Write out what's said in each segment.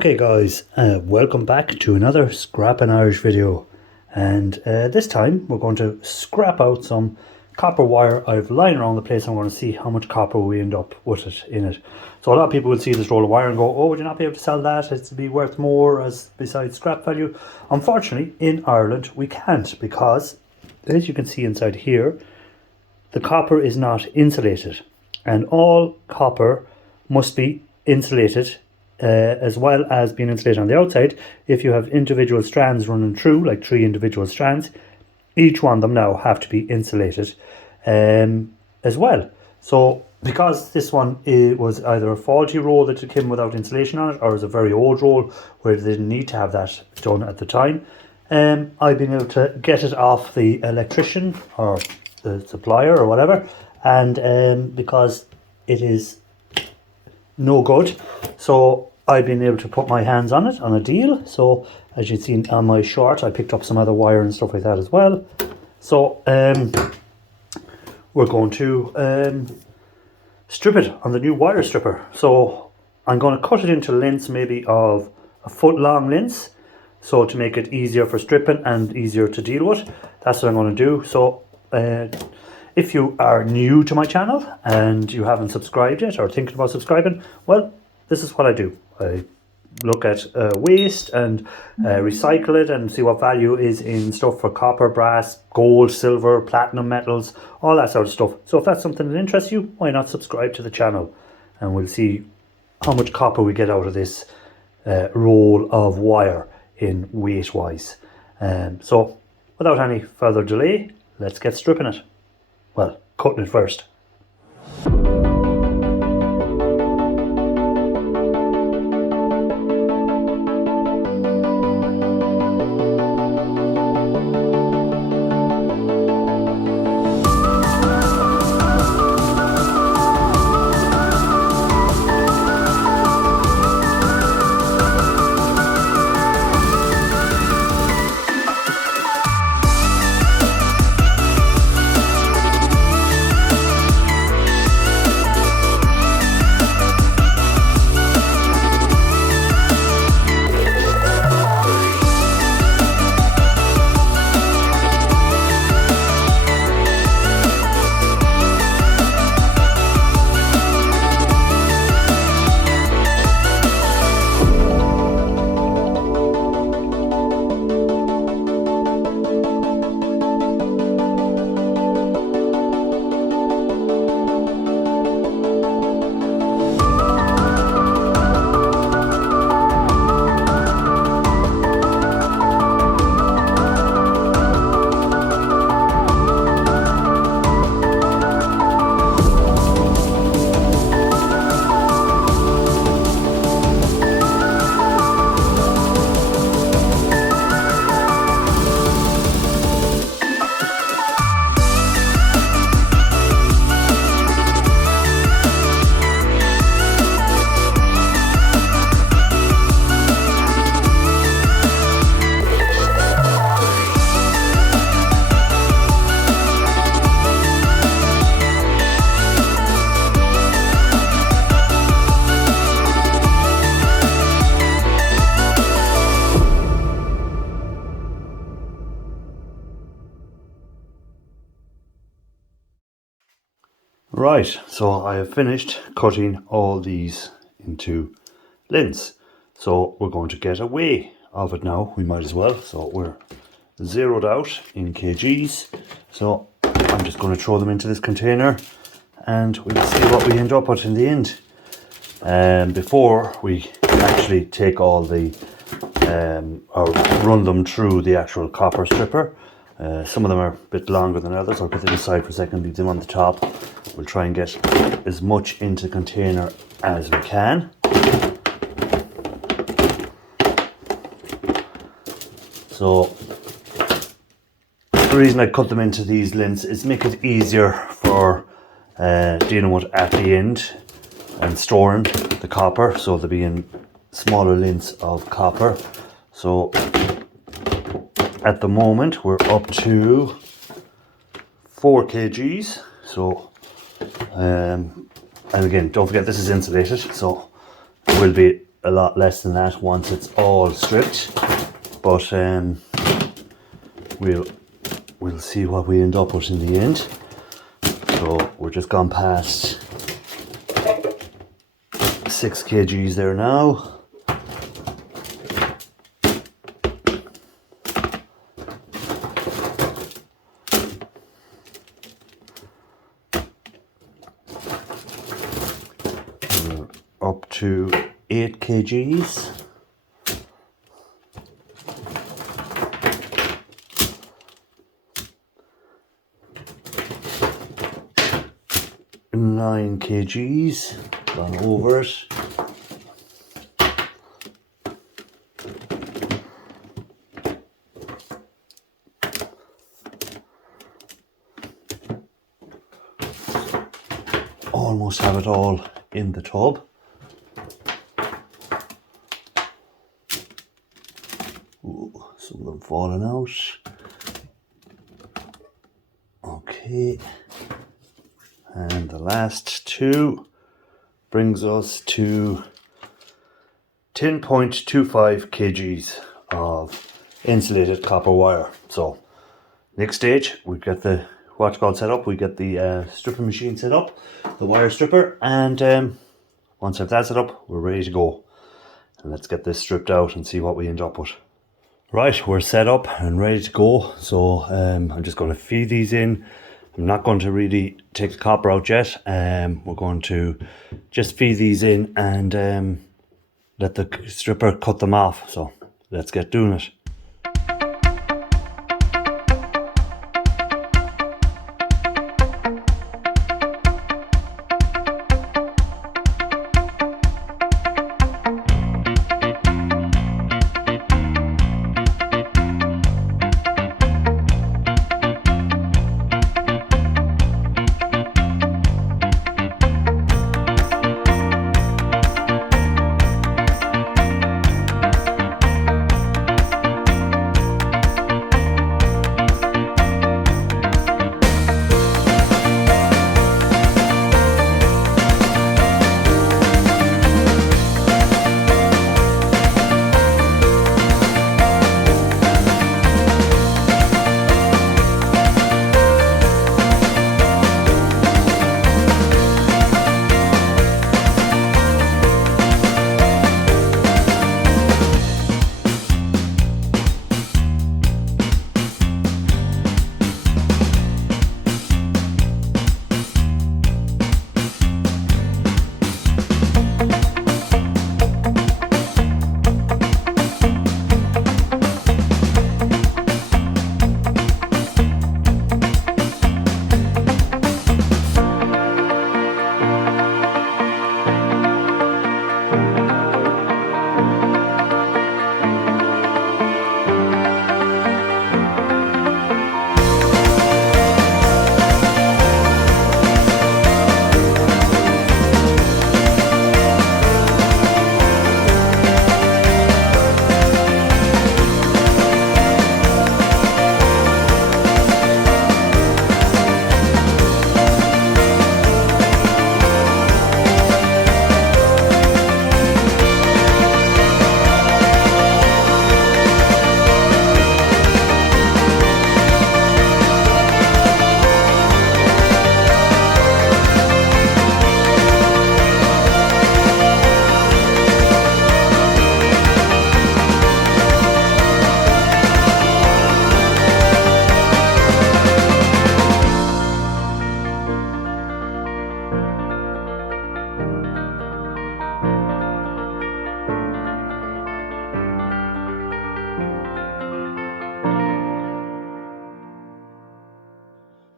Okay guys, welcome back to another Scrap and Irish video, and this time we're going to scrap out some copper wire I've lying around the place. I'm going to see how much copper we end up with it in it. So a lot of people will see this roll of wire and go, oh, would you not be able to sell that? It's to be worth more as besides scrap value. Unfortunately in Ireland we can't, because as you can see inside here, the copper is not insulated, and all copper must be insulated as well as being insulated on the outside. If you have individual strands running through, like 3 individual strands, each one of them now have to be insulated as well. So because this one was either a faulty roll that came without insulation on it, or is a very old roll where they didn't need to have that done at the time, I've been able to get it off the electrician or the supplier or whatever, and because it is no good, so I've been able to put my hands on it on a deal. So as you've seen on my short, I picked up some other wire and stuff like that as well. So we're going to strip it on the new wire stripper. So I'm going to cut it into lengths maybe of a foot long lengths, so to make it easier for stripping and easier to deal with. That's what I'm going to do. So if you are new to my channel and you haven't subscribed yet or thinking about subscribing, well, this is what I do. I look at waste and recycle it and see what value is in stuff for copper, brass, gold, silver, platinum metals, all that sort of stuff. So if that's something that interests you, why not subscribe to the channel, and we'll see how much copper we get out of this roll of wire in weight wise. So without any further delay, let's get stripping it. Well, cutting it first. Right, so I have finished cutting all these into lengths. So we're going to get a weigh of it now. We might as well. So we're zeroed out in kgs. So I'm just going to throw them into this container and we'll see what we end up with in the end. Before we actually take all the or run them through the actual copper stripper. Some of them are a bit longer than others. I'll put them aside for a second, leave them on the top. We'll try and get as much into the container as we can. So the reason I cut them into these lengths is make it easier for dealing with at the end and storing the copper, so they'll be in smaller lengths of copper. So at the moment we're up to 4 kgs. So and again, don't forget this is insulated, so it will be a lot less than that once it's all stripped, but we'll see what we end up with in the end. So we're just gone past 6 kgs there now. We're up to 8 kgs. Nine kgs, gone over it. Almost have it all in the tub. Ooh, some of them falling out. Okay. And the last 2 brings us to 10.25 kgs of insulated copper wire. So next stage, we get the what's called set up. We get the stripper machine set up, the wire stripper, and once I have that set up, we're ready to go. And let's get this stripped out and see what we end up with. Right, we're set up and ready to go. So I'm just going to feed these in. I'm not going to really take the copper out yet. We're going to just feed these in and let the stripper cut them off. So let's get doing it.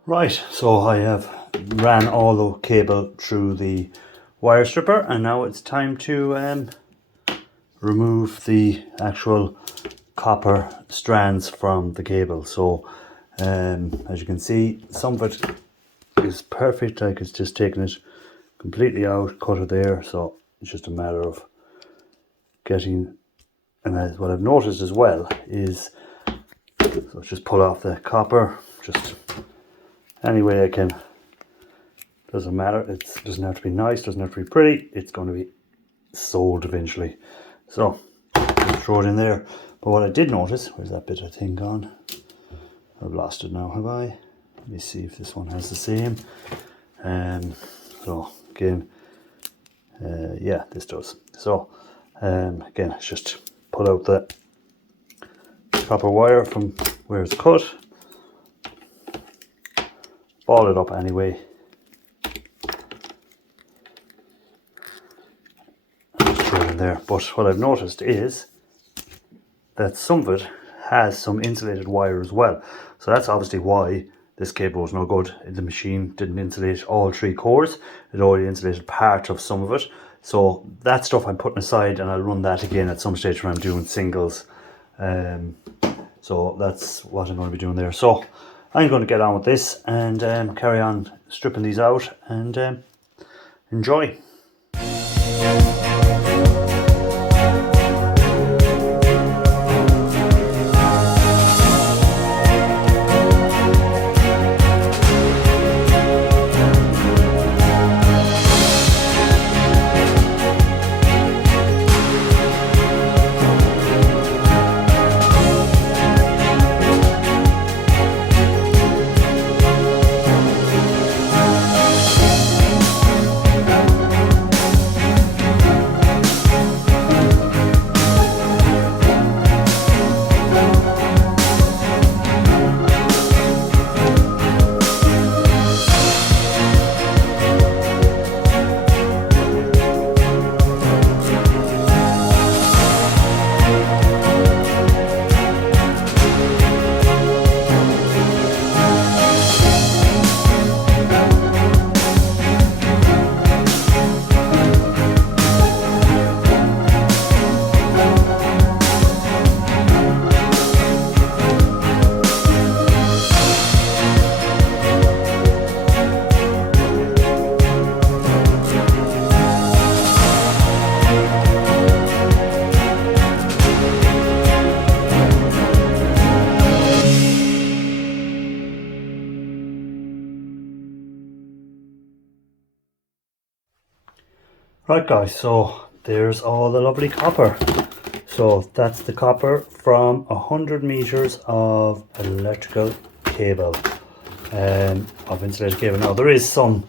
Right, so I have ran all the cable through the wire stripper, and now it's time to remove the actual copper strands from the cable. So as you can see, some of it is perfect, like it's just taking it completely out, cut it there. So it's just a matter of getting, and what I've noticed as well is, so let's just pull off the copper just any way I can. Doesn't matter, it doesn't have to be nice, doesn't have to be pretty, it's going to be sold eventually. So I'll throw it in there. But what I did notice, where's that bit of thing gone? I've lost it now, have I? Let me see if this one has the same. So again, yeah, this does. So again, let's just pull out the copper wire from where it's cut, ball it up anyway, and just throw it in there. But what I've noticed is that some of it has some insulated wire as well, so that's obviously why this cable was no good. The machine didn't insulate all 3 cores, it only insulated part of some of it. So that stuff I'm putting aside, and I'll run that again at some stage when I'm doing singles. So that's what I'm going to be doing there. So I'm going to get on with this and carry on stripping these out and enjoy. Right guys, so there's all the lovely copper. So that's the copper from 100 meters of electrical cable, of insulated cable. Now there is some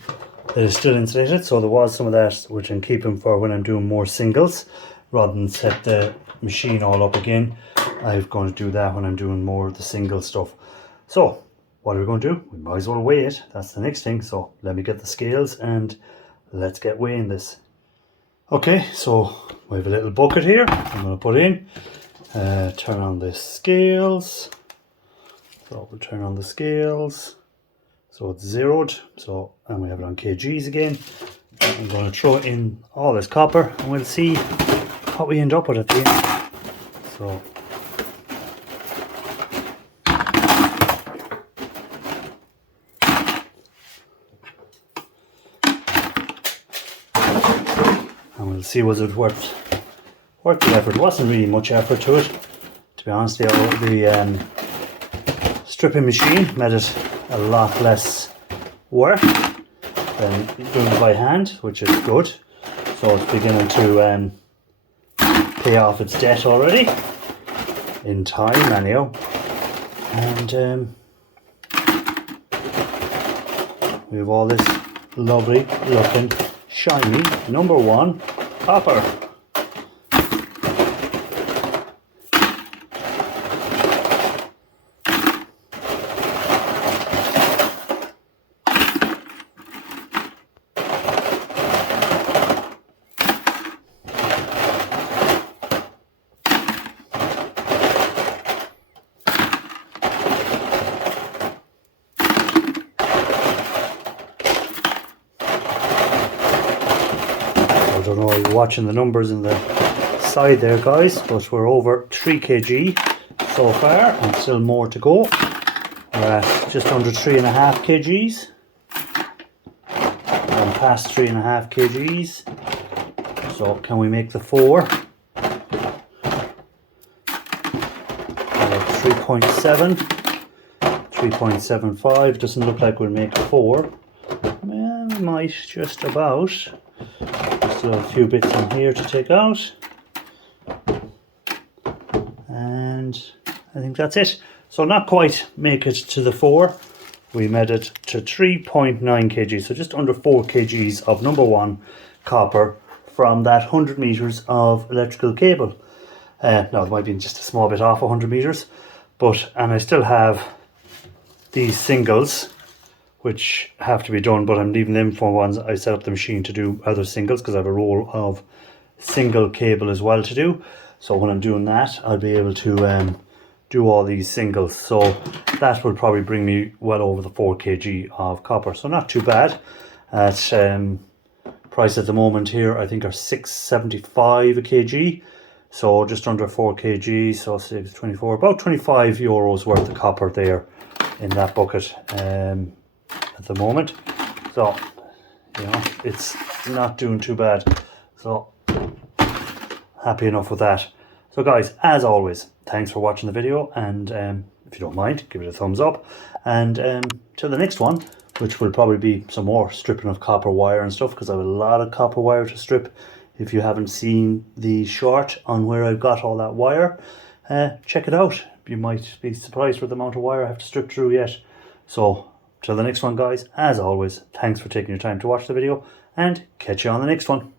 that is still insulated, so there was some of that which I'm keeping for when I'm doing more singles. Rather than set the machine all up again, I'm going to do that when I'm doing more of the single stuff. So what are we going to do? We might as well weigh it. That's the next thing. So let me get the scales and let's get weighing this. Okay, so we have a little bucket here I'm going to put in, turn on the scales. So we'll turn on the scales, so it's zeroed, so, and we have it on kgs again. I'm going to throw in all this copper and we'll see what we end up with at the end. So and we'll see was it worth the effort. It wasn't really much effort to it, to be honest. The stripping machine made it a lot less work than doing it by hand, which is good. So it's beginning to pay off its debt already, in time anyhow. And we have all this lovely looking shiny #1 copper. I don't know, you're watching the numbers in the side there guys, but we're over 3 kg so far and still more to go. We're at just under 3.5 kgs and past 3.5 kgs. So can we make the 4? 3.7, 3.75, doesn't look like we'll make 4. Well, we might just about. Just Still have a few bits in here to take out. And I think that's it. So not quite make it to the 4. We made it to 3.9 kg, so just under 4 kgs of number 1 copper from that 100 meters of electrical cable. Now it might be just a small bit off 100 meters, and I still have these singles which have to be done, but I'm leaving them for ones I set up the machine to do other singles, because I have a roll of single cable as well to do. So when I'm doing that, I'll be able to do all these singles. So that will probably bring me well over the 4 kg of copper. So not too bad. At price at the moment here, I think are $6.75 a kg. So just under 4 kg, so 6, 24, about 25 euros worth of copper there in that bucket at the moment. So, you know, it's not doing too bad. So happy enough with that. So guys, as always, thanks for watching the video, and if you don't mind, give it a thumbs up, and till the next one, which will probably be some more stripping of copper wire and stuff, because I have a lot of copper wire to strip. If you haven't seen the short on where I've got all that wire, check it out. You might be surprised with the amount of wire I have to strip through yet. So till the next one guys, as always, thanks for taking your time to watch the video, and catch you on the next one.